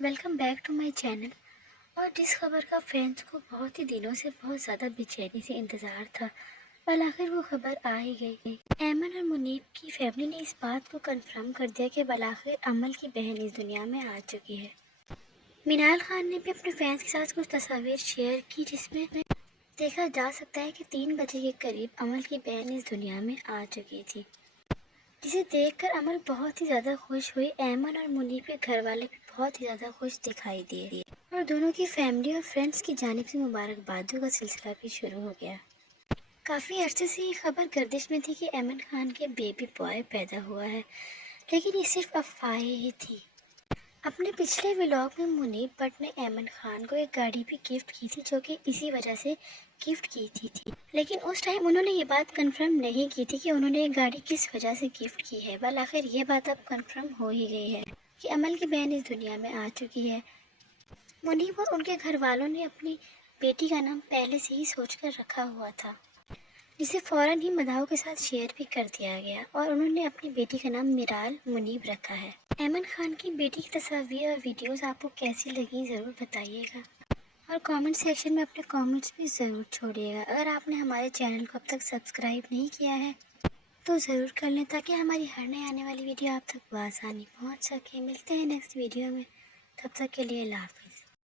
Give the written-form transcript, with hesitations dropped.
Welcome back to my channel. और जिस खबर का फैंस को बहुत ही दिनों से बहुत ज़्यादा बेचैनी से इंतज़ार था, और आखिर वो खबर आ ही गई। ऐमन और मुनीब की फैमिली ने इस बात को कंफर्म कर दिया कि बलाखिर अमल की बहन इस दुनिया में आ चुकी है। मिनाल खान ने भी अपने फैंस के साथ कुछ तस्वीर शेयर की, जिसमें देखा जा सकता है कि 3 बजे के करीब अमल की बहन इस दुनिया में आ चुकी थी, जिसे देखकर अमल बहुत ही ज़्यादा खुश हुई। ऐमन और मुनीब के घर वाले भी बहुत ही ज़्यादा खुश दिखाई दिए और दोनों की फैमिली और फ्रेंड्स की जानिब से मुबारकबादों का सिलसिला भी शुरू हो गया। काफ़ी अरसे से ये खबर गर्दिश में थी कि ऐमन खान के बेबी बॉय पैदा हुआ है, लेकिन ये सिर्फ अफवाहें ही थी। अपने पिछले व्लॉग में मुनीब भट्ट ने ऐमन खान को एक गाड़ी भी गिफ्ट की थी, जो कि इसी वजह से गिफ्ट की थी। लेकिन उस टाइम उन्होंने ये बात कंफर्म नहीं की थी कि उन्होंने एक गाड़ी किस वजह से गिफ्ट की है। बल आखिर ये बात अब कंफर्म हो ही गई है कि अमल की बहन इस दुनिया में आ चुकी है। मुनीब और उनके घर वालों ने अपनी बेटी का नाम पहले से ही सोचकर रखा हुआ था, जिसे फ़ौरन ही मदाहों के साथ शेयर भी कर दिया गया, और उन्होंने अपनी बेटी का नाम मिराल मुनीब रखा है। ऐमन खान की बेटी की तस्वीर और वीडियोस आपको कैसी लगी ज़रूर बताइएगा, और कमेंट सेक्शन में अपने कमेंट्स भी ज़रूर छोड़िएगा। अगर आपने हमारे चैनल को अब तक सब्सक्राइब नहीं किया है तो ज़रूर कर लें, ताकि हमारी हर नई आने वाली वीडियो आप तक बआसानी पहुँच सके। मिलते हैं नेक्स्ट वीडियो में, तब तक के लिए अल्लाह हाफ़िज़।